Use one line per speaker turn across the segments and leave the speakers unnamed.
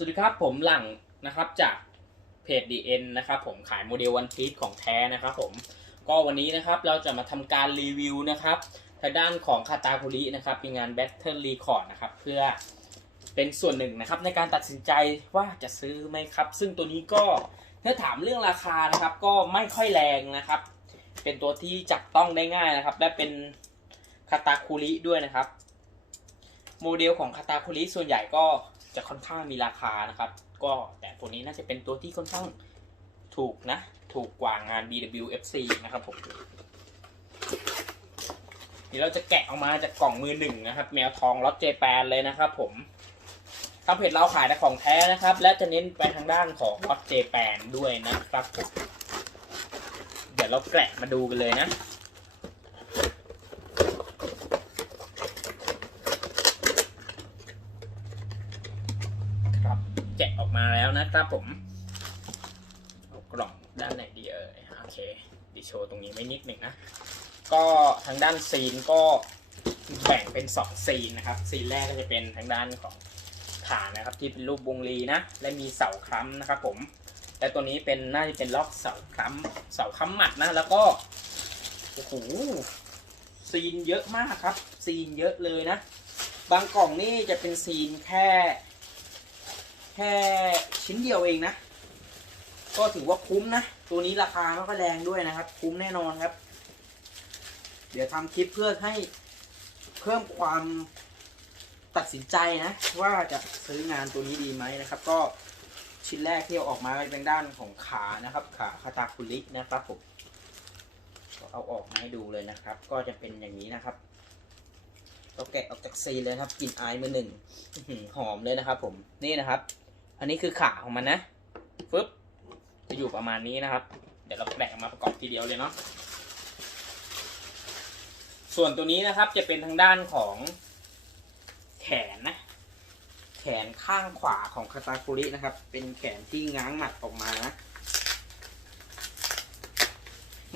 สวัสดีครับผมหลังนะครับจากเพจ DN นะครับผมขายโมเดลวันพีชของแท้นะครับผมก็วันนี้นะครับเราจะมาทำการรีวิวนะครับทางด้านของคาตาคุรินะครับมีงาน Battle Record นะครับเพื่อเป็นส่วนหนึ่งนะครับในการตัดสินใจว่าจะซื้อไหมครับ ซึ่งตัวนี้ก็ถ้าถามเรื่องราคานะครับก็ไม่ค่อยแรงนะครับ เป็นตัวที่จับต้องได้ง่ายนะครับ และเป็นคาตาคุริด้วยนะครับ โมเดลของคาตาคุริส่วนใหญ่ก็ จะค่อนข้างมีราคานะครับ ก็แต่ตัวนี้น่าจะเป็นตัวที่ค่อนข้างถูกนะ ถูกกว่างาน BWFC นะครับผมเดี๋ยวเราจะแกะออกมาจากกล่องมือหนึ่งนะครับ แมวทองล็อตเจแปนเลยนะครับผมทางเพจเราขายแต่ของแท้นะครับ และจะเน้นไปทางด้านของล็อตเจแปนด้วยนะครับผมเดี๋ยวเราแกะมาดูกันเลยนะ ครับ แกะออกมาแล้วนะครับผมเอากล่องด้านไหนดีเอ่ยโอเคดิโชว์ตรงนี้ไว้นิดหนึ่งนะ ก็ทางด้านซีนก็แบ่งเป็นสองซีนนะครับ ซีนแรกก็จะเป็นทางด้านของฐานนะครับ ที่เป็นรูปวงรีนะ และมีเสาค้ำนะครับผมและตัวนี้เป็นน่าจะเป็นล็อกเสาค้ำเสาค้ำหมัดนะ แล้วก็โอ้โหซีนเยอะมากครับ ซีนเยอะเลยนะ บางกล่องนี่จะเป็นซีนแค่ ค่ชิ้นเดียวเองนะ ก็ถือว่าคุ้มนะ ตัวนี้ราคาไม่ค่อยแรงด้วยนะครับ คุ้มแน่นอนครับ เดี๋ยวทำคลิปเพื่อให้เพิ่มความตัดสินใจนะ ว่าจะซื้องานตัวนี้ดีไหมนะครับ ก็ชิ้นแรกที่เอาออกมาเป็นด้านของขานะครับ ขาคาตาคุรินะครับผมก็เอาออกมาให้ดูเลยนะครับ ก็จะเป็นอย่างนี้นะครับเราแกะออกจากซีเลยครับกลิ่นอายมือหนึ่งหอมเลยนะครับ ผมนี่นะครับ อันนี้คือขาของมันนะฟึบจะอยู่ประมาณนี้นะครับ เดี๋ยวเราแบกมาประกอบทีเดียวเลยเนาะส่วนตัวนี้นะครับจะเป็นทางด้านของแขนนะ แขนข้างขวาของคาตาคุรินะครับ เป็นแขนที่ง้างหมัดออกมานะ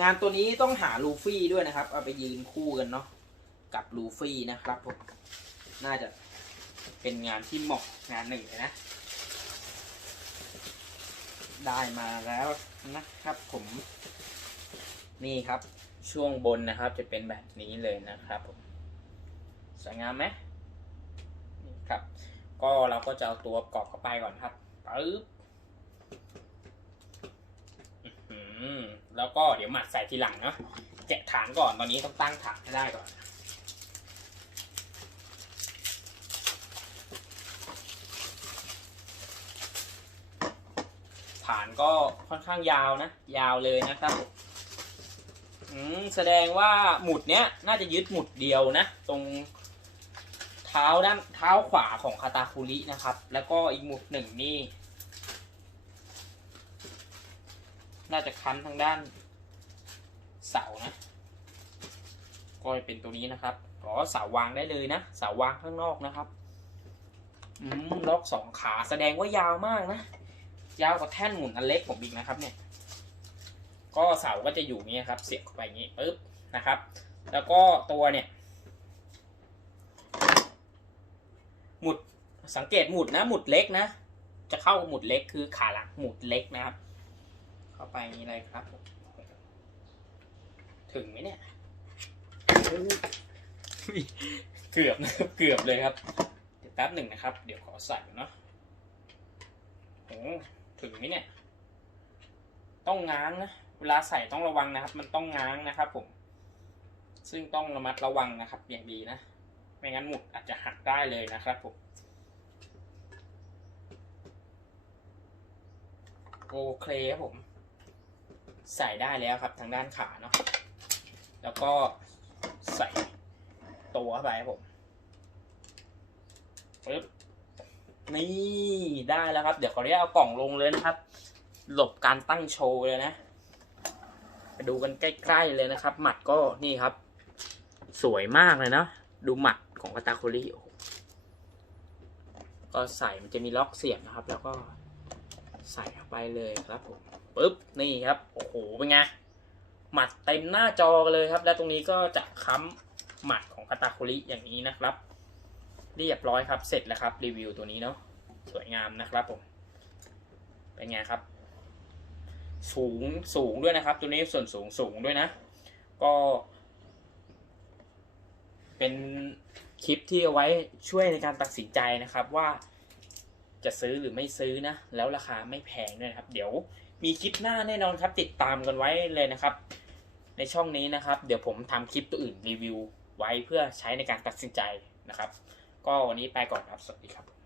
งานตัวนี้ต้องหาลูฟี่ด้วยนะครับ เอาไปยืนคู่กันเนาะกับลูฟี่นะครับผมน่าจะเป็นงานที่เหมาะงานหนึ่งเลยนะ ได้มาแล้วนะครับผมนี่ครับช่วงบนนะครับจะเป็นแบบนี้เลยนะครับผมสวยงามไหมนี่ครับ ก็เราก็จะเอาตัวกรอบเข้าไปก่อนครับปึ๊บแล้วก็เดี๋ยวหมัดใส่ทีหลังเนาะแกะฐานก่อนตอนนี้ต้องตั้งฐานให้ได้ก่อนานก็ค่อนข้างยาวนะ ยาวเลยนะครับอืมแสดงว่าหมุดเนี้ยน่าจะยึดหมุดเดียวนะ ตรงเท้าด้านเท้าขวาของคาตาคุรินะครับ แล้วก็อีกหมุดหนึ่งนี่ น่าจะคันทางด้านเสานะก็เป็นตัวนี้นะครับอ๋อเสาวางได้เลยนะเสาวางข้างนอกนะครับ อืมล็อกสองขาแสดงว่ายาวมากนะ ยาวกว่าแท่นหมุนอันเล็กผมอีกนะครับเนี่ยก็เสาก็จะอยู่นี้ครับ เสียบเข้าไปอย่างนี้ปึ๊บนะครับ แล้วก็ตัวเนี่ย หมุดสังเกตหมุดนะ หมุดเล็กนะ จะเข้าหมุดเล็กคือขาหลังหมุดเล็กนะครับ เข้าไปนี้เลยครับ ถึงไหมเนี่ยเกือบนะครับเกือบเลยครับ เดี๋ยวแป๊บหนึ่งนะครับ เดี๋ยวขอใส่เนาะโอ้ ถึงไหมเนี่ย ต้องง้างนะ เวลาใส่ต้องระวังนะครับ มันต้องง้างนะครับ ผม ซึ่งต้องระมัดระวังนะครับ อย่างดีนะ ไม่งั้นหมุดอาจจะหักได้เลยนะครับผม โอเคครับผม ใส่ได้แล้วครับทางด้านขาเนาะ แล้วก็ใส่ตัวเข้าไปครับผมปึ๊บ นี่ได้แล้วครับ เดี๋ยวขออนุญาตเอากล่องลงเลยนะครับ หลบการตั้งโชว์เลยนะไปดูกันใกล้ๆเลยนะครับ หมัดก็นี่ครับ สวยมากเลยนะดูหมัดของกาตาโคลี่โอ้โหก็ใส่มันจะมีล็อกเสียบนะครับ แล้วก็ใส่เข้าไปเลยครับผมปึ๊บนี่ครับโอ้โหเป็นไงหมัดเต็มหน้าจอเลยครับ และตรงนี้ก็จะค้ำหมัดของกาตาโคลิอย่างนี้นะครับ เรียบร้อยครับ เสร็จแล้วครับ รีวิวตัวนี้เนาะสวยงามนะครับผม เป็นไงครับ สูงสูงด้วยนะครับ ตัวนี้ส่วนสูงสูงด้วยนะ ก็ เป็นคลิปที่เอาไว้ช่วยในการตัดสินใจนะครับว่าจะซื้อหรือไม่ซื้อนะ แล้วราคาไม่แพงด้วยนะครับ เดี๋ยวมีคลิปหน้าแน่นอนครับ ติดตามกันไว้เลยนะครับ ในช่องนี้นะครับ เดี๋ยวผมทำคลิปตัวอื่นรีวิวไว้เพื่อใช้ในการตัดสินใจนะครับ ก็วันนี้ไปก่อนครับ สวัสดีครับ